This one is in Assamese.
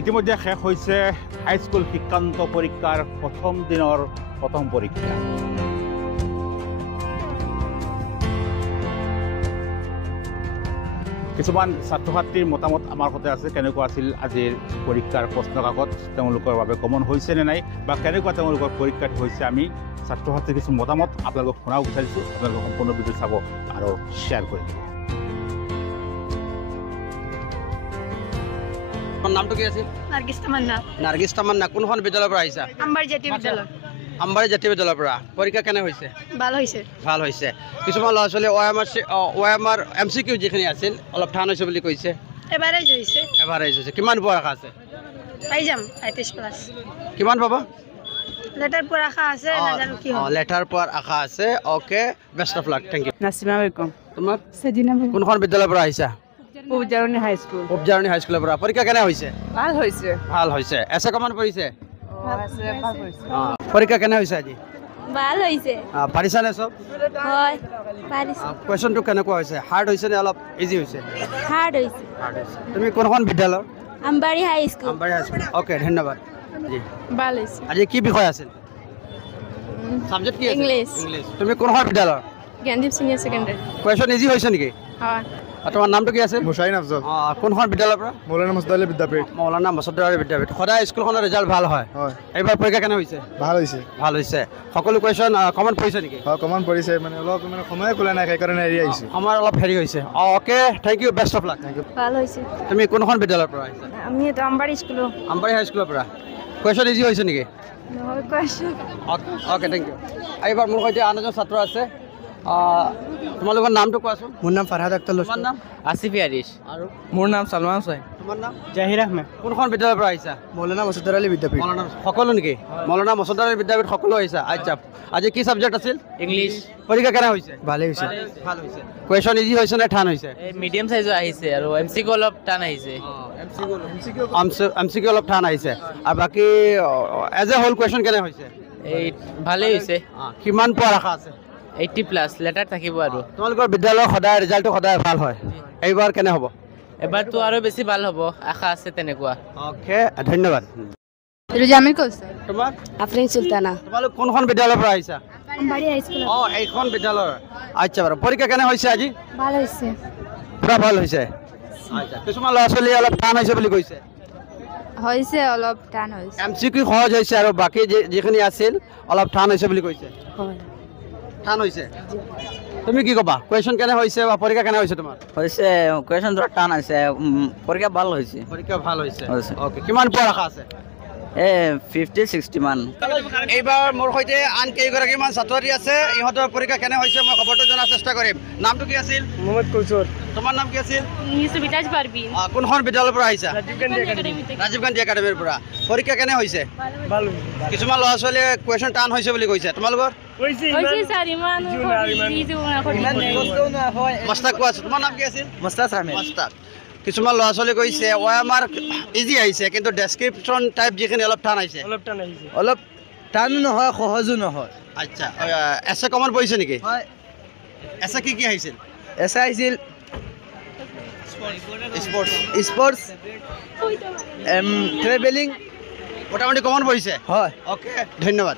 ইতিমধ্যে শেষ হৈছে হাইস্কুল শিক্ষান্ত পৰীক্ষাৰ প্ৰথম দিনৰ প্ৰথম পৰীক্ষা। কিছুমান ছাত্ৰ ছাত্ৰীৰ মতামত আমাৰ সৈতে আছে। কেনেকুৱা আছিল আজিৰ পৰীক্ষাৰ প্ৰশ্ন কাকত, তেওঁলোকৰ বাবে কমন হৈছে নে নাই বা কেনেকুৱা তেওঁলোকৰ পৰীক্ষাত হৈছে, আমি ছাত্ৰ ছাত্ৰীৰ কিছু মতামত আপোনালোকক শুনাব বিচাৰিছোঁ। আপোনালোকে সম্পূৰ্ণ ভিডিঅ' চাব আৰু শ্বেয়াৰ কৰিব। নামটো কি আছিল? নাৰ্গিছ তামান্না। নাৰ্গিছ তামান্না কোনখন বিদ্যালয়ৰ পৰা আহিছা? আম্বাৰ জাতীয় বিদ্যালয়। আম্বাৰী জাতীয় বিদ্যালয়ৰ পৰা। পৰীক্ষা কেনে হৈছে? ভাল হৈছে। ভাল হৈছে। কিছুমান ল'ৰা ছোৱালী OMR MCQ যিখিনি আছিল অলপ টান হৈছে বুলি কৈছে। এভাৰেজ হৈছে। এভাৰেজ হৈছে। কিমান পোৱাৰ আশা আছে? পাই যাম 35+। কিমান পাবা? লেটাৰ পোৱাৰ আশা আছে, নাজানো কি হ'ব। লেটাৰ পোৱাৰ আশা আছে। Okay, best of luck. Thank you. Nasima Begum. তোমাৰ সজিনা বেগম। কোনখন বিদ্যালয়ৰ পৰা আহিছা? উপজাৰণী হাইস্কুল। উপজাৰণী হাইস্কুলৰ পৰা। পৰীক্ষা কেনে হৈছে? ভাল হৈছে। ভাল হৈছে। এছে কমান পৰিছে? ভাল হৈছে। পৰীক্ষা কেনে হৈছে আজি? ভাল হৈছে। পাৰিছানে চব? হয়, পাৰিছো। কুৱেশ্যনটো কেনেকুৱা হৈছে? হাৰ্ড হৈছে নে অলপ ইজি হৈছে? হাৰ্ড হৈছে। তুমি কোনখন বিদ্যালয়ৰ? Ambari high school. Ambari high school. Okay, ধন্যবাদ। জি, ভাল হৈছে। আজি কি বিষয় আছিল? সাবজেক্ট কি আছিল? ইংলিছ। ইংলিছ। তুমি কোনখন বিদ্যালয়ৰ? Gyandeep senior secondary. Question easy হৈছে নেকি? হয়। তোমাৰ নামটো কি আছিল? মুছাইন আফজল। কোনখন বিদ্যালয়ৰ পৰা? মৌলানা মুছাদ আলী বিদ্যাপীঠ। মৌলানা মুছাদ আলী বিদ্যাপীঠ। সদায় স্কুলখনৰ ৰিজাল্ট ভাল হয়। হয়, এইবাৰ পৰীক্ষা কেনে হৈছে? ভাল হৈছে। ভাল হৈছে। সকলো কুৱেশ্যন কমন পৰিছে নেকি? হয়, কমন পৰিছে, মানে অলপ মানে সময়ে খোলা নাই, সেইকাৰণে এৰি আহিছোঁ। আমাৰ অলপ হেৰি হৈছে। Okay, thank you, best of luck. ভাল হৈছে। তুমি কোনখন বিদ্যালয়ৰ পৰা আহিছা? আমি আম্বাৰী স্কুলৰ। আম্বাৰী হাইস্কুলৰ পৰা। কুৱেশ্যন ইজি হৈছে নেকি? নহয় কোৱেশ্যন। Okay, thank U. এইবাৰ মোৰ সৈতে আন এজন ছাত্ৰ আছে। তোমালোকৰ নামটো কোৱাচোন। মোৰ নাম ফাৰহাদ আক্তাৰ তোমাৰ নাম? আসিফ আৰিশ। আৰু মোৰ নাম ছালমান হুছেইন। তোমাৰ নাম? জাহিৰ আহমেদ। কোনখন বিদ্যালয়ৰ পৰা আহিছা? মৌলানা মুছাদ আলী বিদ্যাপীঠ। মৌলানা সকলো নেকি? মৌলানা মুছাদ আলী বিদ্যাপীঠ সকলো আহিছা। আচ্ছা, আজি কি ছাবজেক্ট আছিল? ইংলিশ। পৰীক্ষা কেনে হৈছে? ভালেই হৈছে। ভাল হৈছে। কুৱেশ্যন ইজি হৈছে নে টান হৈছে? এই মিডিয়াম সাইজৰ আহিছে আৰু এমসিকিউ অলপ টান আহিছে। MCQ অলপ টান আহিছে। আৰু বাকী এজ এ হোল কুৱেশ্যন কেনে হৈছে? এই ভালেই হৈছে। কিমান পোৱাৰ আশা আছে? 80+ লেটাৰ থাকিব আৰু। তোমালোকৰ বিদ্যালয়ৰ সদায় ৰিজাল্টটো সদায় ভাল হয়। এইবাৰ কেনে হ'ব? এবাৰতো আৰু বেছি ভাল হ'ব, আশা আছে তেনেকুৱা। অ'কে, ধন্যবাদ। ৰুজামিল কৌশল। তোমাৰ? আফৰিন চুলতানা। তোমালোক কোনখন বিদ্যালয়ৰ পৰা আহিছা? আম্বাৰী হাইস্কুল। এইখন বিদ্যালয়ৰ। আচ্ছা বাৰু, পৰীক্ষা কেনে হৈছে আজি? ভাল হৈছে। পুৰা ভাল হৈছে। আচ্ছা, কিছুমান ল'ৰা ছোৱালী অলপ টান হৈছে বুলি কৈছে। হৈছে অলপ টান হৈছে। MCQ সহজ হৈছে আৰু বাকী যিখিনি আছিল অলপ টান হৈছে বুলি কৈছে। হয়। টান হৈছে। তুমি কি ক'বা? কুৱেশ্যন কেনে হৈছে বা পৰীক্ষা কেনে হৈছে তোমাৰ? হৈছে কুৱেশ্যন ধৰা টান হৈছে, পৰীক্ষা ভাল হৈছে। পৰীক্ষা ভাল হৈছে। হৈছে। অ'কে, কিমান পোৱাৰ আশা আছে? 50-60 মান। এইবাৰ মোৰ সৈতে আন কেইগৰাকীমান ছাত্ৰ ছাত্ৰী আছে। ইহঁতৰ পৰীক্ষা কেনে হৈছে মই খবৰটো জনাৰ চেষ্টা কৰিম। নামটো কি আছিল? মোহাম্মদ কৌশল। তোমাৰ নাম কি আছিল? সুবিতাজ পাৰবিন। কোনখন বিদ্যালয়ৰ পৰা আহিছা? ৰাজীৱ গান্ধী একাডেমী। ৰাজীৱ গান্ধী একাডেমীৰ পৰা। পৰীক্ষা কেনে হৈছে? ভাল। কিছুমান ল'ৰা ছোৱালীয়ে কুৱেশ্যন টান হৈছে বুলি কৈছে। তোমালোকৰ? হৈছে স্যাৰ ইমান মস্তাক কোৱা, তোমাৰ নাম কি আছিল? মুস্তাক আহমেদ। মস্তাক। কিছুমান ল'ৰা ছোৱালী কৈছে OMR ইজি আহিছে, কিন্তু ডেছক্ৰিপশ্যন টাইপ যিখিনি অলপ টান আহিছে। অলপ টান আহিছে। অলপ টানো নহয়, সহজো নহয়। আচ্ছা, এছে কমন পৰিছে নেকি? হয়, এছে কি কি আহিছিল? এছে আহিছিল স্পৰ্টছ। Sports, travelling. মোটামুটি কমন পৰিছে। হয়। অ'কে, ধন্যবাদ।